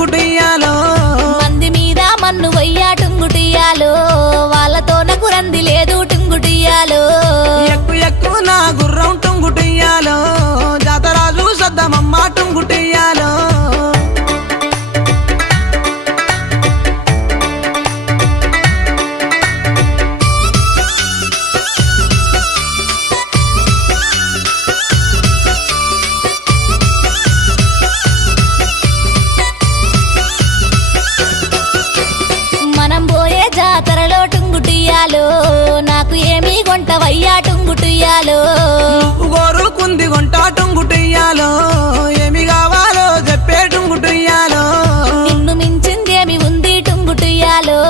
టుంగుటియాలో మంది మీద మన్ను వయ్యా టుంగుటియాలో వాళ్ళతో నాకు రంది లేదు టుంగుటియాలో ఎక్కు ఎక్కు నా గుర్రం టుంగుటియాలో జాతరాజు సద్దమమ్మ టుంగుటియాలో మనం పోయే జాతరలో టుంగుటియాలో నాకు ఏమీ కొంటవయ్యా టుంగుటియాలో గోరుకుంది కొంట టుంగుటియాలో ఏమి కావాలో చెప్పే టుంగుటియాలో నిన్ను మించిందేమి ఉంది టుంగుటియాలో